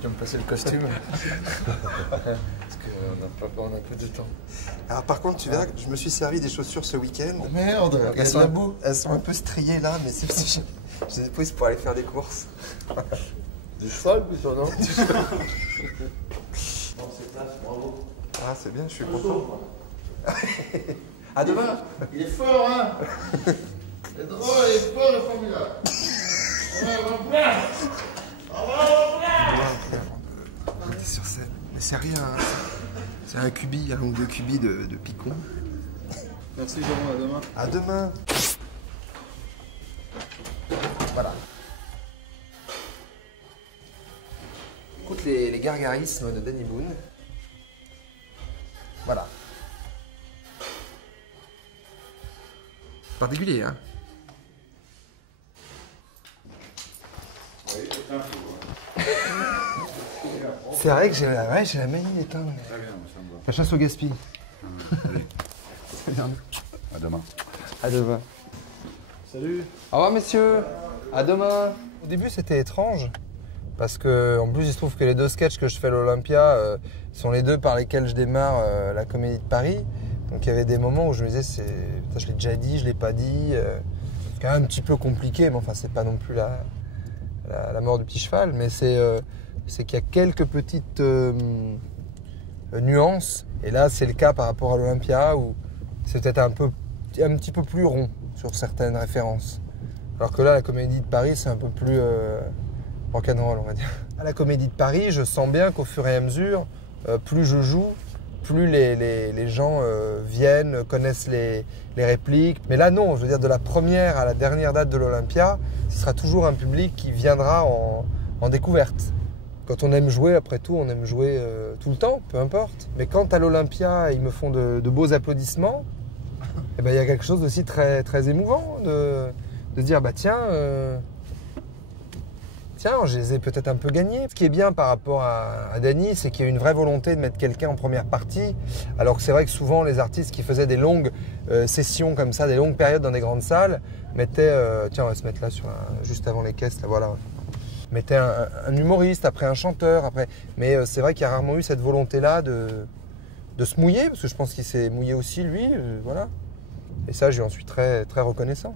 je dois me passer le costume. Parce qu'on a peu de temps. Alors par contre, tu verras que je me suis servi des chaussures ce week-end. Oh merde, Elles sont un peu striées là, mais c'est parce que je les ai prises pour aller faire des courses. Du cheval plutôt, non? Bon, c'est classe, bravo. Ah, c'est bien, je suis content. À demain. Il est fort, hein? Il est drôle, il est fort, le formidable. On est sur scène. Mais c'est rien, hein. C'est un cubi, un ou deux cubis de picon. Merci Jérôme, à demain. À demain. Voilà. Écoute les gargarismes de Danny Boone. Voilà. Particulier, hein? Oui, c'est un fou. C'est vrai que j'ai la manie d'éteindre. Très bien, ça me va. La chasse au gaspille. Allez, C'est bien. à demain. À demain. Salut. Au revoir messieurs. À demain. Au début c'était étrange. Parce que en plus il se trouve que les deux sketchs que je fais à l'Olympia sont les deux par lesquels je démarre la Comédie de Paris. Donc il y avait des moments où je me disais, putain, je l'ai déjà dit, je l'ai pas dit. C'est quand même un petit peu compliqué, mais enfin c'est pas non plus la mort du petit cheval. Mais c'est qu'il y a quelques petites nuances. Et là c'est le cas par rapport à l'Olympia où c'est peut-être un petit peu plus rond sur certaines références. Alors que là la Comédie de Paris c'est un peu plus rock'n'roll, on va dire. À la Comédie de Paris, je sens bien qu'au fur et à mesure, plus je joue, plus les gens viennent, connaissent les répliques. Mais là, non, je veux dire, de la première à la dernière date de l'Olympia, ce sera toujours un public qui viendra en découverte. Quand on aime jouer, après tout, on aime jouer tout le temps, peu importe. Mais quand à l'Olympia, ils me font de beaux applaudissements, eh ben, il y a quelque chose aussi très, très émouvant de dire, bah tiens... Tiens, je les ai peut-être un peu gagnés. Ce qui est bien par rapport à Danny, c'est qu'il y a une vraie volonté de mettre quelqu'un en première partie. Alors que c'est vrai que souvent, les artistes qui faisaient des longues sessions comme ça, des longues périodes dans des grandes salles, mettaient... tiens, on va se mettre là, juste avant les caisses, là, voilà. Mettaient un humoriste, après un chanteur, après... Mais c'est vrai qu'il y a rarement eu cette volonté-là de se mouiller, parce que je pense qu'il s'est mouillé aussi, lui, voilà. Et ça, je lui en suis très, très reconnaissant.